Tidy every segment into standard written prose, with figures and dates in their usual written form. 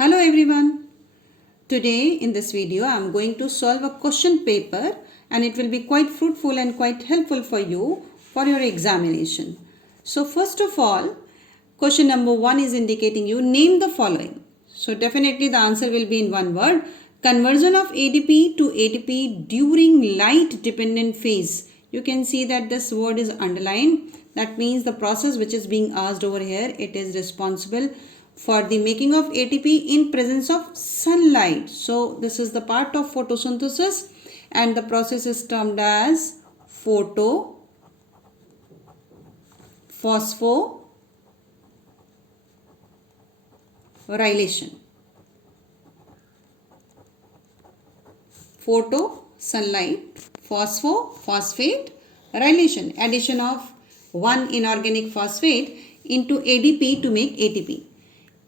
Hello everyone. Today in this video I am going to solve a question paper and it will be quite fruitful and quite helpful for you for your examination. So first of all, question number 1 is indicating you name the following. So definitely the answer will be in one word. Conversion of ADP to ATP during light dependent phase. You can see that this word is underlined. That means the process which is being asked over here, it is responsible for the making of ATP in presence of sunlight. So this is the part of photosynthesis and the process is termed as photophosphorylation. Sunlight, phosphate, rylation, addition of one inorganic phosphate into ADP to make ATP.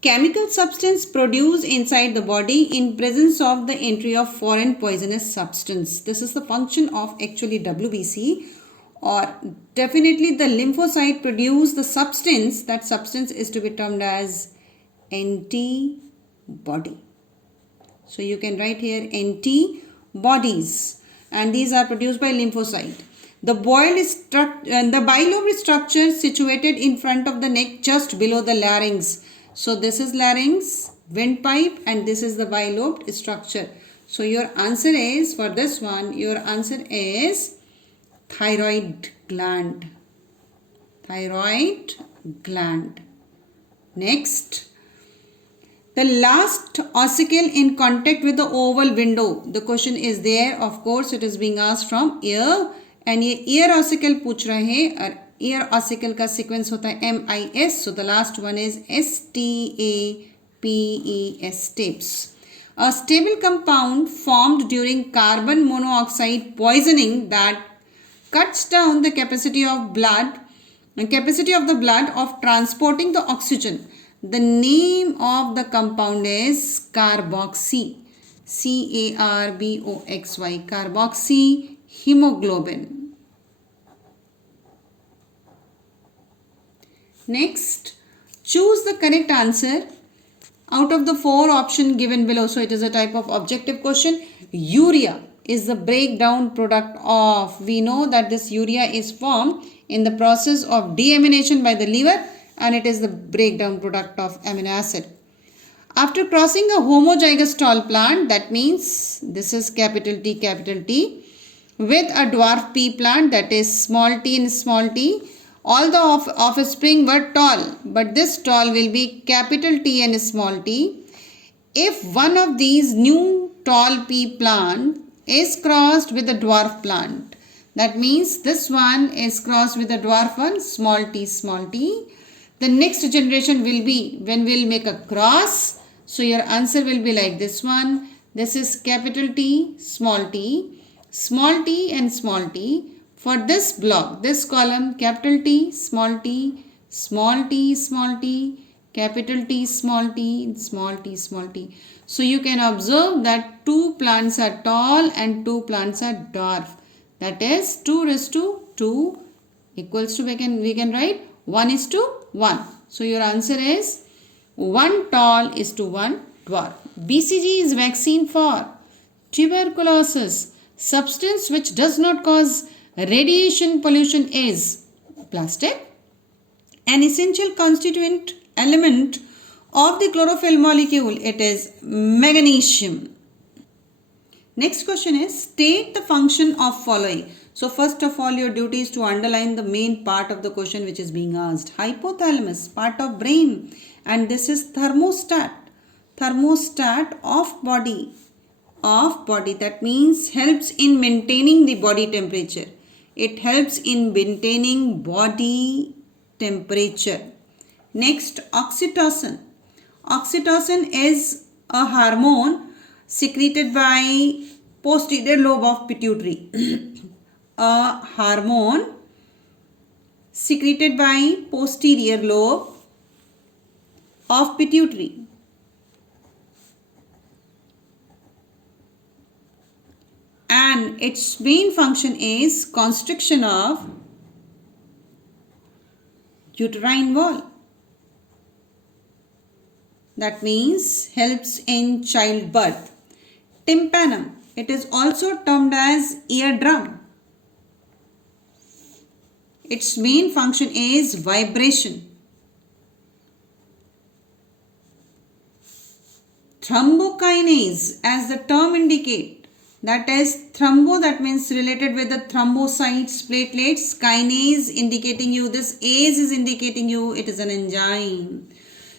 Chemical substance produced inside the body in presence of the entry of foreign poisonous substance. This is the function of actually WBC, or definitely the lymphocyte produce the substance. That substance is to be termed as antibody. So you can write here antibodies, and these are produced by lymphocyte. The bilobe structure situated in front of the neck just below the larynx. So this is larynx, windpipe, and this is the bilobed structure. So your answer is, for this one, your answer is thyroid gland. Thyroid gland. Next. The last ossicle in contact with the oval window. The question is there. Of course, it is being asked from ear. And ये ear ossicle पूछ रहे हैं और ear ossicle का sequence होता है MIS. So the last one is STAPES, stapes. A stable compound formed during carbon monoxide poisoning that cuts down the capacity of the blood of transporting the oxygen. The name of the compound is carboxy. CARBOXY. Carboxy hemoglobin. Next, choose the correct answer out of the 4 options given below. So it is a type of objective question. Urea is the breakdown product of. We know that this urea is formed in the process of deamination by the liver, and it is the breakdown product of amino acid. After crossing a homozygous tall plant, that means this is capital T, with a dwarf pea plant, that is small t and small t, all the offspring were tall, but this tall will be capital T and small t. If one of these new tall pea plant is crossed with a dwarf plant, that means this one is crossed with a dwarf one, small t, the next generation will be, when we'll make a cross, so your answer will be like this one. This is capital T, small t and small t. For this block, this column, capital T, small t, capital T, small t, small t. So you can observe that 2 plants are tall and 2 plants are dwarf. That is 2 raised to 2 equals to, we can write 1:1. So your answer is 1 tall is to 1 dwarf. BCG is vaccine for tuberculosis. Substance which does not cause radiation pollution is plastic. An essential constituent element of the chlorophyll molecule, it is magnesium. Next question is, state the function of following. So first of all, your duty is to underline the main part of the question which is being asked. Hypothalamus, part of brain, and this is thermostat. Thermostat of body. That means helps in maintaining the body temperature. It helps in maintaining body temperature. Next, oxytocin. Oxytocin is a hormone secreted by posterior lobe of pituitary. A hormone secreted by posterior lobe of pituitary. And its main function is constriction of uterine wall. that means helps in childbirth. Tympanum, it is also termed as eardrum. Its main function is vibration. Thrombokinase, as the term indicate, that is thrombo, that means related with the thrombocytes, platelets, kinase indicating you, this ase is indicating you it is an enzyme.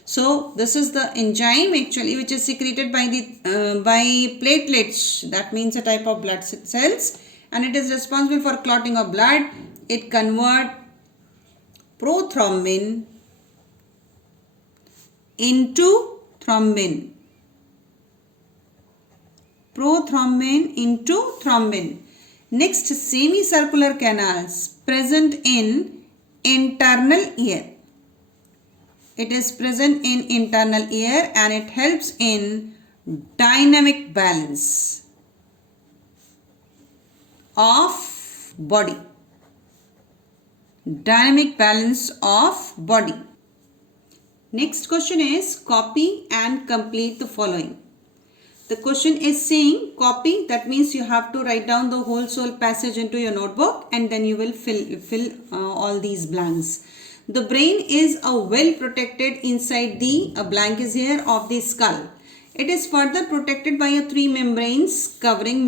So this is the enzyme actually which is secreted by the by platelets, that means a type of blood cells, and it is responsible for clotting of blood. It convert prothrombin into thrombin. Prothrombin into thrombin. Next, semicircular canals present in internal ear. It is present in internal ear and it helps in dynamic balance of body. Dynamic balance of body. Next question is copy and complete the following. The question is saying copy, that means you have to write down the whole soul passage into your notebook and then you will fill all these blanks. The brain is a well protected inside a blank is here of the skull. It is further protected by a three membranous covering.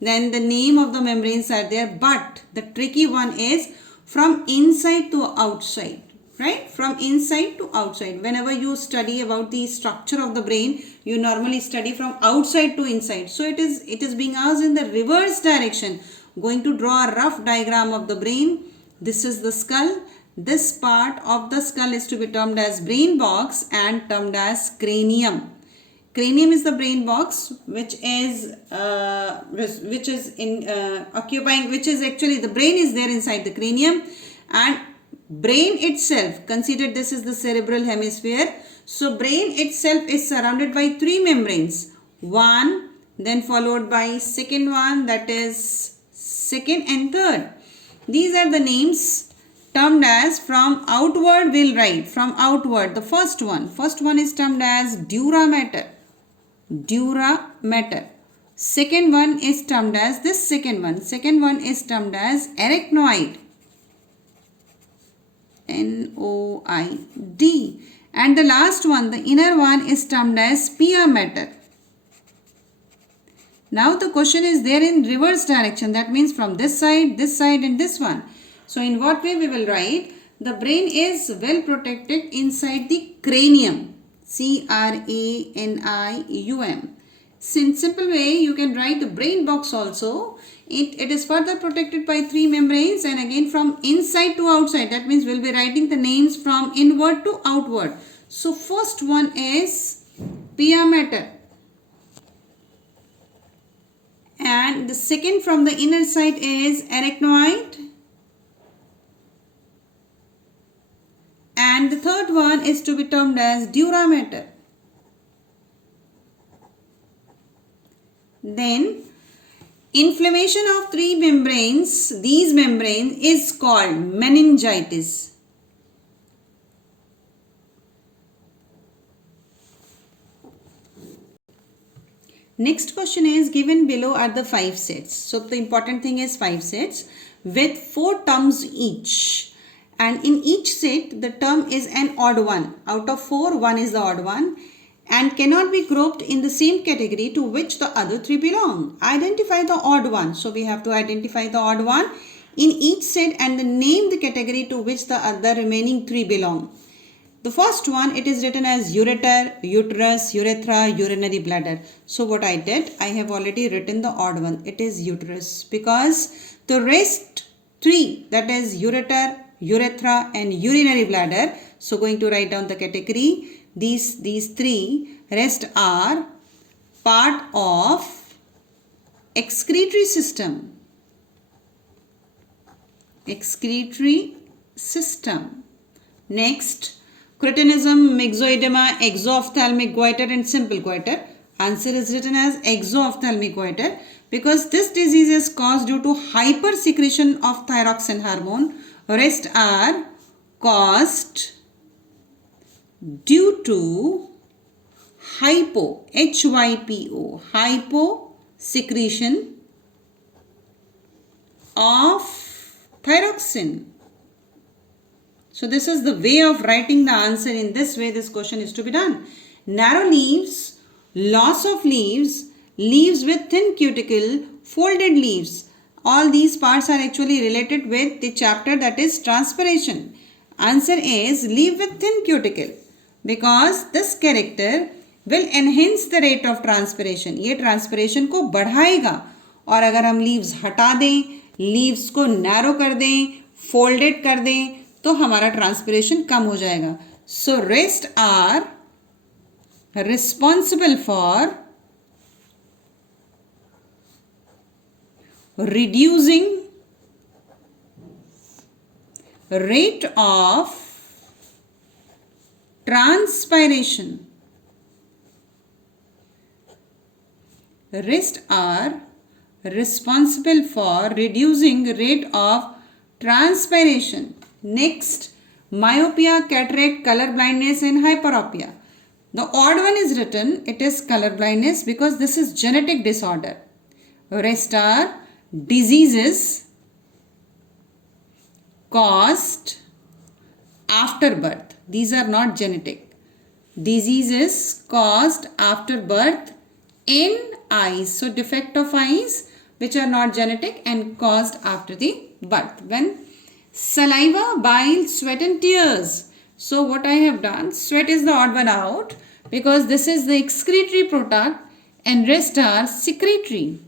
Then the name of the membranes are there, but the tricky one is from inside to outside. Right? From inside to outside. Whenever you study about the structure of the brain, you normally study from outside to inside. So it is being asked in the reverse direction. Going to draw a rough diagram of the brain. This is the skull. This part of the skull is to be termed as brain box and termed as cranium. Cranium is the brain box which is actually the brain is there inside the cranium, and brain itself, consider this is the cerebral hemisphere. So brain itself is surrounded by three membranes. One, then followed by second one, that is second and third. These are the names termed as from outward. We'll write from outward. The first one is termed as dura mater. Dura mater. Second one is termed as this second one is termed as arachnoid. N-O-I-D. And the last one, the inner one, is termed as pia mater. Now the question is there in reverse direction. That means from this side and this one. So in what way we will write? The brain is well protected inside the cranium. C-R-A-N-I-U-M. In simple way, you can write the brain box also. It is further protected by three membranes and again from inside to outside. That means we'll be writing the names from inward to outward. So first one is pia mater. And the second from the inner side is arachnoid. And the third one is to be termed as dura mater. Then inflammation of three membranes, these membranes is called meningitis. Next question is given below are the 5 sets. So the important thing is 5 sets with 4 terms each. And in each set the term is an odd one. Out of 4, 1 is the odd one. And cannot be grouped in the same category to which the other 3 belong. Identify the odd one. So we have to identify the odd one in each set and then name the category to which the other remaining 3 belong. The first one, it is written as ureter, uterus, urethra, urinary bladder. So what I did, I have already written the odd one. It is uterus because the rest 3, that is ureter, urethra and urinary bladder. So going to write down the category. These 3 rest are part of excretory system. Excretory system. Next, cretinism, myxoedema, exophthalmic goiter and simple goiter. Answer is written as exophthalmic goiter because this disease is caused due to hypersecretion of thyroxine hormone. Rest are caused due to HYPO, hypo secretion of thyroxine. So this is the way of writing the answer. In this way this question is to be done. Narrow leaves, loss of leaves, leaves with thin cuticle, folded leaves. All these parts are actually related with the chapter that is transpiration. Answer is leaf with thin cuticle because this character will enhance the rate of transpiration. ये transpiration को बढ़ाएगा. और अगर हम leaves हटा दें, leaves को narrow कर दें, folded कर दें, तो हमारा ट्रांसपिरेशन कम हो जाएगा. So rest are responsible for reducing rate of transpiration. Rest are responsible for reducing rate of transpiration. Next, myopia, cataract, color blindness and hyperopia. The odd one is written, it is color blindness because this is genetic disorder. Rest are diseases caused after birth. These are not genetic. Diseases caused after birth in eyes. So defect of eyes which are not genetic and caused after the birth. When saliva, bile, sweat and tears. So what I have done, sweat is the odd one out because this is the excretory product and rest are secretory.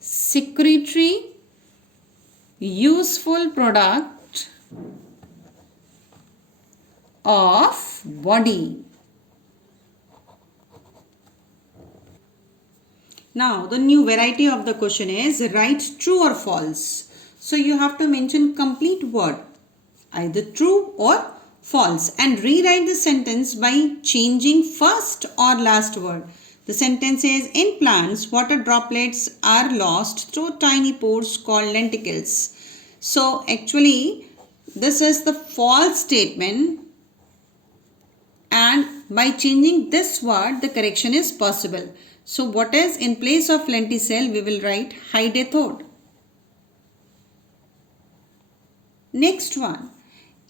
Secretory useful product of body. Now the new variety of the question is write true or false. So you have to mention complete word, either true or false, and rewrite the sentence by changing first or last word. The sentence is, in plants, water droplets are lost through tiny pores called lenticles. So actually this is the false statement, and by changing this word the correction is possible. So what is in place of lenticel, we will write hydethode. Next one,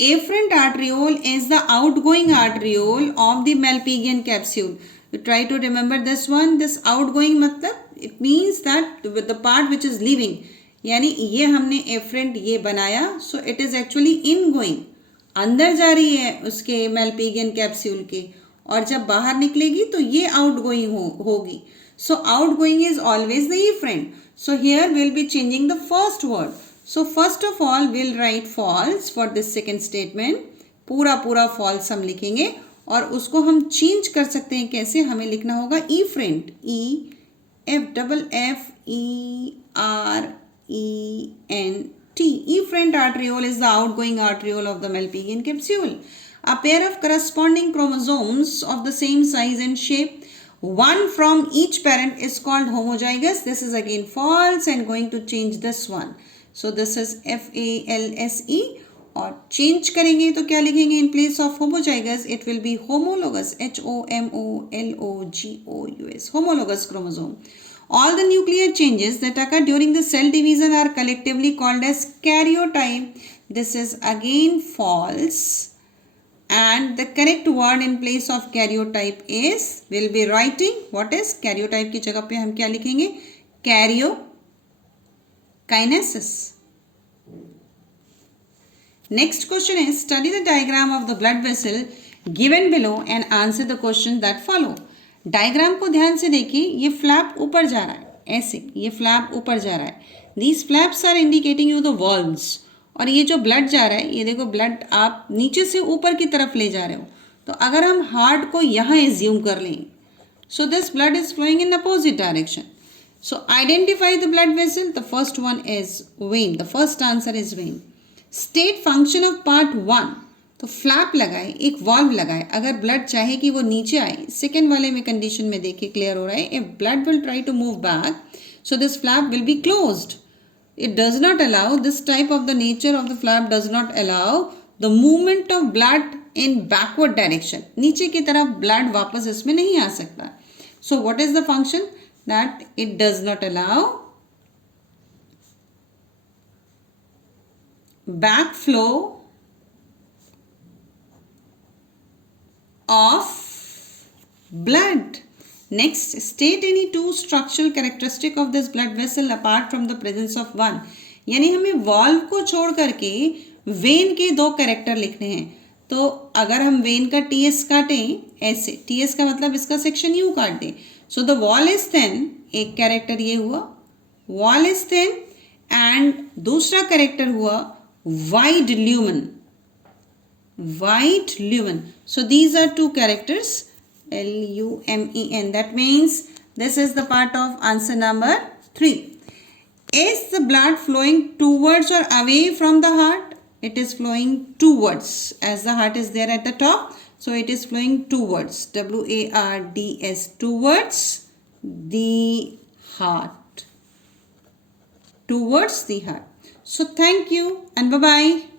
afferent arteriole is the outgoing arteriole of the Malpighian capsule. You try to remember this one. This outgoing matlab, it means that with the part which is leaving. यानी ये हमने afferent ये बनाया, so it is actually ingoing. अंदर जा रही है उसके Malpighian capsule के, और जब बाहर निकलेगी तो ये outgoing होगी. So outgoing is always the efferent. So here we will be changing the first word. So first of all we'll write false for this second statement. पूरा false हम लिखेंगे और उसको हम change कर सकते हैं. कैसे? हमें लिखना होगा efferent. E-F-F-E-R-E-N-T. Efferent arteriole is the outgoing arteriole of the Malpighian capsule. A pair of corresponding chromosomes of the same size and shape, one from each parent, is called homozygous. This is again false and going to change this one. So this is F-A-L-S-E, और change करेंगे तो क्या लिखेंगे? In place of homozygous it will be homologous. H-O-M-O-L-O-G-O-U-S. Homologous chromosome. All the nuclear changes that occur during the cell division are collectively called as karyotype. This is again false. And the correct word in place of karyotype is, we'll be writing, what is karyotype की जगह पे हम क्या लिखेंगे? Karyokinesis. Next question is, study the diagram of the blood vessel given below and answer the questions that follow. Diagram को ध्यान से देखिए. ये फ्लैप ऊपर जा रहा है, ऐसे ये फ्लैप ऊपर जा रहा है. These flaps are indicating you the valves. और ये जो ब्लड जा रहा है, ये देखो ब्लड आप नीचे से ऊपर की तरफ ले जा रहे हो. तो अगर हम हार्ट को यहाँ एज्यूम कर लें, so this blood is flowing in opposite direction. So identify the blood vessel. The first one is vein. The first answer is vein. State function of part 1. तो फ्लैप लगाए, एक वाल्व लगाए. अगर blood चाहे कि वो नीचे आए, सेकेंड वाले में कंडीशन में देखिए क्लियर हो रहा है. If blood will try to move back, so this flap will be closed. It does not allow, this type of the nature of the flap does not allow the movement of blood in backward direction. नीचे की तरफ blood वापस इसमें नहीं आ सकता. So what is the function? That it does not allow backflow of blood. Next, state any two structural characteristic of this blood vessel apart from the presence of one. यानी हमें valve को छोड़ करके when के दो character लिखने हैं. तो अगर हम वेन का टीएस काटें ऐसे, टीएस का मतलब इसका सेक्शन यू काट दें. So the wall is thin, एक कैरेक्टर ये हुआ, वॉल इज थिन, एंड दूसरा कैरेक्टर हुआ wide lumen. White lumen. So these are two characters, L-U-M-E-N. That means this is the part of answer number 3. Is the blood flowing towards or away from the heart? It is flowing towards, as the heart is there at the top. So it is flowing towards, W-A-R-D-S, towards the heart. Towards the heart. So thank you and bye-bye.